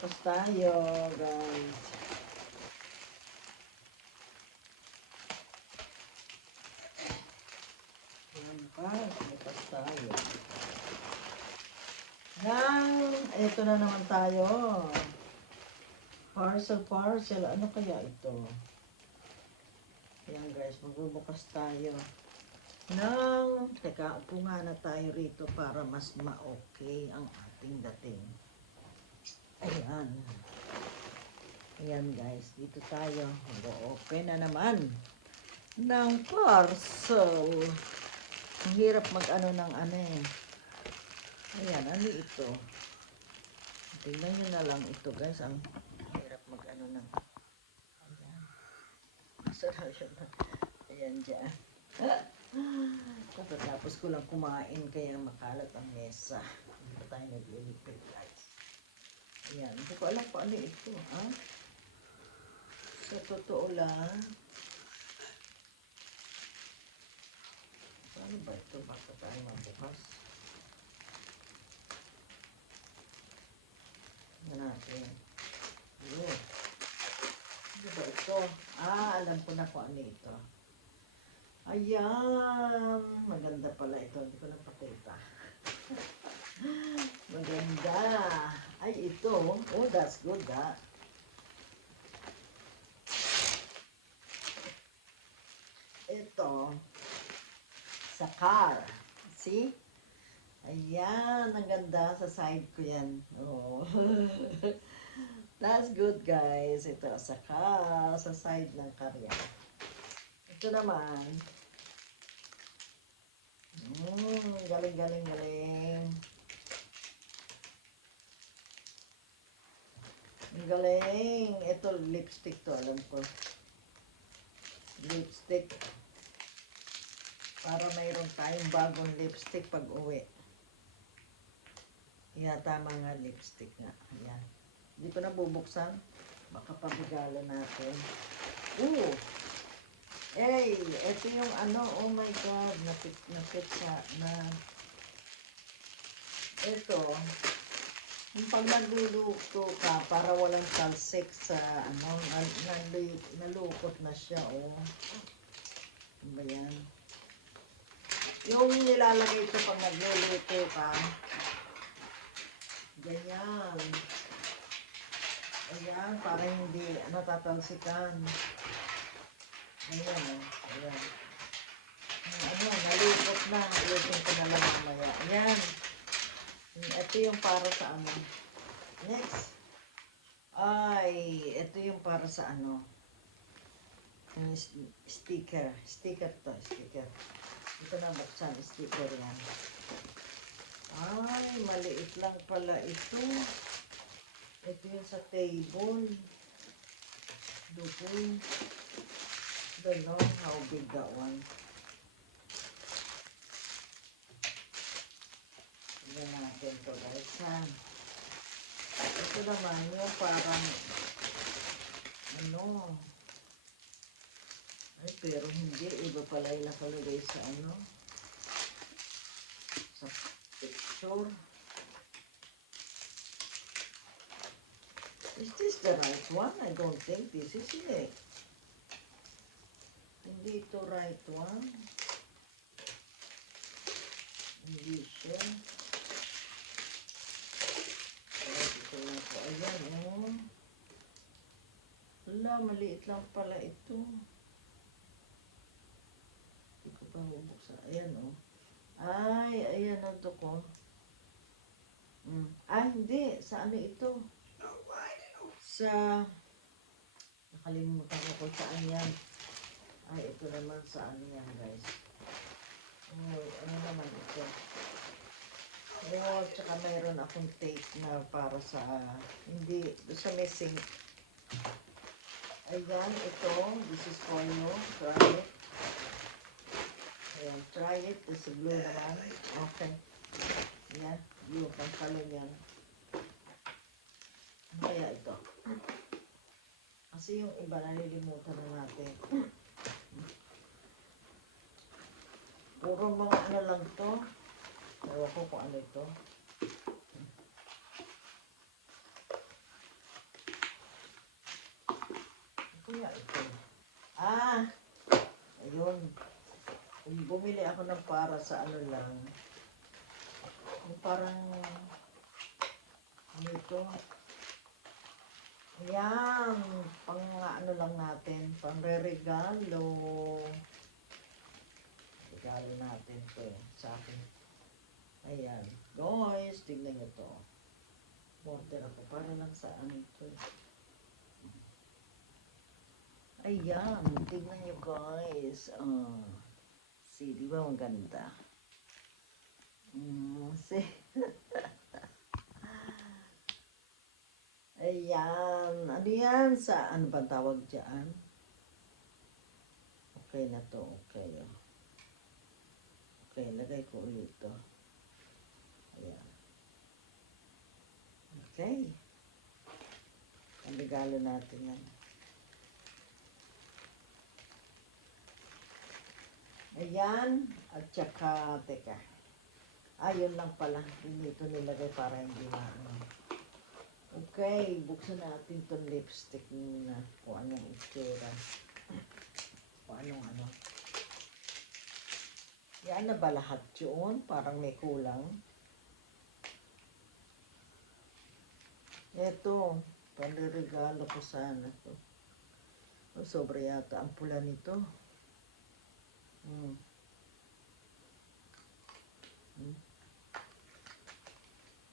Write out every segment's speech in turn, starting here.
Magbubukas tayo, guys. Bukas tayo. Ito na naman tayo. Parcel. Ano kaya ito? Ayan guys, magbubukas tayo. Teka, upo nga na tayo rito para mas ma-okay ang ating dating. Ayan. Ayan guys, dito tayo. Mag-open na naman ng parcel. Ang hirap mag-ano ng ano eh. Ayan, ano ito? Tingnan nyo na lang ito guys. Ang hirap mag-ano ng... Ayan. Masarap siya na. Ayan dyan. Tapos ko lang kumain kaya makalat ang mesa. Hindi pa tayo nag-ilipid guys. Ayan, hindi ko alam kung ano ito. Ha? Sa totoo lang. Ano ba ito? Bakit tayo mabukas? Ano natin? Yun. Ano ba ito? Alam ko na kung ano ito. Ayan. Maganda pala ito. Hindi ko lang pakita. Maganda. Ay, ito. Oh, that's good, ha? Ito. Sa car. See? Ayan. Ang ganda. Sa side ko yan. Oh. That's good, guys. Ito sa car. Sa side ng car yan. Ito naman. Galing. Ang galing. Ito, lipstick to. Alam ko. Lipstick. Para mayroon tayong bagong lipstick pag uwi. Kaya tama nga lipstick nga. Ayan. Hindi ko na bubuksan. Baka pabigalan natin. Ooh! Hey! Ito yung ano. Oh my God. Napitsa na. Ito. Yung pag nagluluto ka, para walang talsik sa ano. Nalukot na siya. Oh. Ano ba yan? Yung nilalagay ito pag nagluluto ka. Ganyan. Ayan, para hindi natatalsikan. Ayan. Nalukot na. Ulitin ko na lang mamaya. Ayan. Ito yung para sa ano. Next. Ay, ito yung para sa ano. Sticker. Sticker to. Sticker. Ito na buksan. Sticker yan. Ay, maliit lang pala ito. Ito yung sa table. Doon. Don't know how big that one. Tignan natin to guys ha. Ito naman yung parang ano. Ay, pero hindi. Iba pala yung nakalagay sa ano. Sa picture. Is this the right one? I don't think this is it. Hindi ito right one. Hindi siya. Ayan, oh. Wala, maliit lang pala ito. Hindi ko pa bubuksan. Ayan, oh. Ay, ayan ang to ko. Hindi. Sa ano ito? Sa... Nakalimutan ko kung saan yan. Ay, ito naman sa ano yan, guys. Ano naman ito? Tsaka mayroon akong tape na para sa... Hindi, sa missing. Ayan, ito. This is for you. Try it. Ayan, try it. This is blue naman. Okay. Ayan, blue. Pangkalo yan. Ano kaya ito? Kasi yung iba nalilimutan na natin. Puro mga ano lang to. Ewan ko kung ano ito. Ah, ayun. Bumili ako ng para sa ano lang. Yung parang, ano ito? Ayan, pang ano lang natin, pang re-regalo. Regalo natin to sa akin. Ayan. Guys, tignan nyo to. Order ako para lang sa ano ito. Ayan, tignan nyo guys. See, di ba maganda? See. Ayan. Ano yan? Sa ano ba tawag dyan? Okay na to. Okay. Okay, lagay ko ulit to. Ayan. Okay. Ang regalo natin yan. Ayan. At saka, teka. Ayun lang pala. Dito nilagay para hindi na ano. Okay, buksan natin itong lipstick muna. Kung anong itsura. Kung anong ano. Yan na ba lahat yun? Parang may kulang. Ito, panliregalo ko sana to. Sobra yata ang pula nito.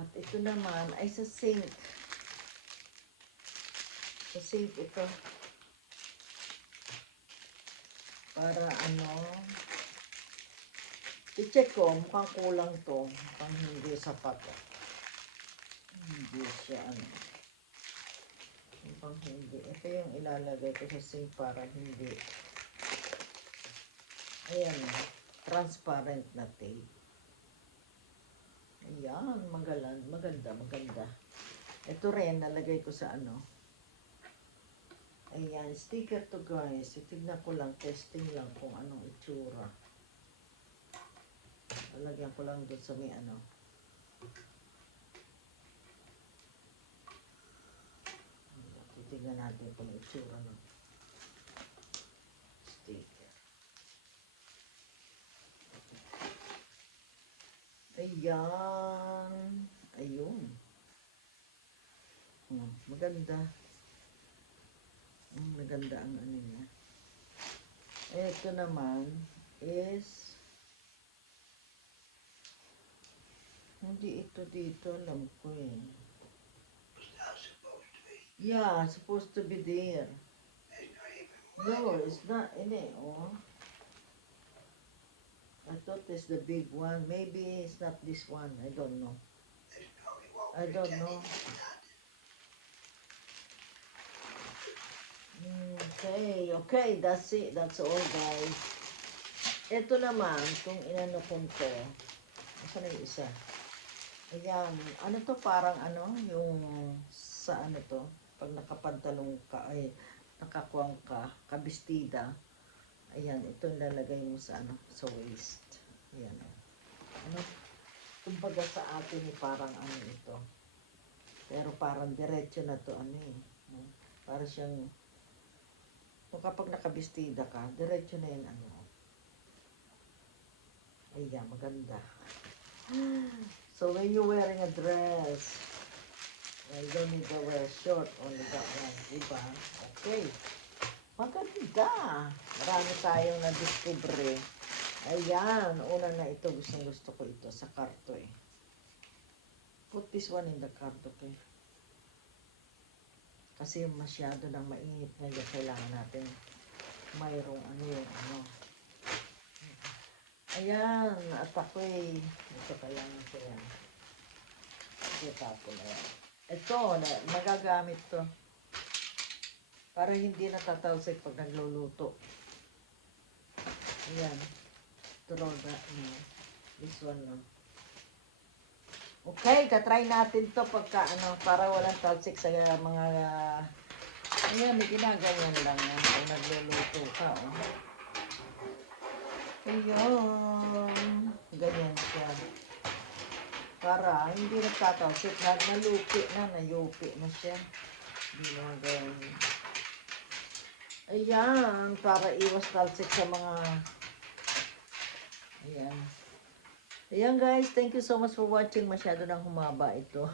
At ito naman ay sa sink. Sa sink ito. Para ano, i-check ko, mukhang kulang to. Mukhang hindi sapat. Hindi siya ano. Mukhang hindi. Ito yung ilalagay ko sa sink para hindi. Ayan, transparent na tape. Ayan, maganda. Ito rin, nalagay ko sa ano. Ayan, sticker to guys. Itignan ko lang, testing lang kung anong itsura. Lalagyan ko lang doon sa may ano. Titignan natin kung itsura ng sticker. Ayan. Ayun. Maganda. Maganda ang ano niya. Ito naman is hindi ito dito, alam ko eh. Yeah, supposed to be there. No, it's not in it, oh. I thought it's the big one. Maybe it's not this one. I don't know. I don't know. Okay, that's it. That's all, guys. Ito naman, kung inano ko to, saan na yung isa? Ayan, ano to parang ano, yung sa ano to, pag nakapantalong ka, ay, nakakuwang ka, kabistida. Ayan, ito lalagay mo sa ano, sa waist. Ayan. Ano, kumbaga sa atin parang ano ito. Pero parang diretso na to, ano eh. Para siyang, kung kapag nakabistida ka, diretso na yun ano. Ayan, maganda. So when you're wearing a dress, you don't need to wear short, only that one, diba? Okay. Maganda. Marami tayong na-discover. Ayan, una na ito, gusto ko ito sa karto eh. Put this one in the karto eh. Kasi masyado nang mainit ngayon, kailangan natin mayroong ano yung ano. Ayan, at ako'y, ito kailangan ko yan. Ito tapo na yan. Ito, magagamit to. Para hindi natatalsik pag nagluluto. Ayan. Throw that, this one lang. Okay, katry natin to pagka ano, para walang talsik sa mga, ayan, may ginaganyan lang yan kung nagluluto ka, oh. Ayan, ganyan siya. Para hindi nagtatalsik, nayupi na siya. Hindi na ganyan. Ayan, para iwas talsik sa mga... Ayan. Ayan guys, thank you so much for watching. Masyado nang humaba ito.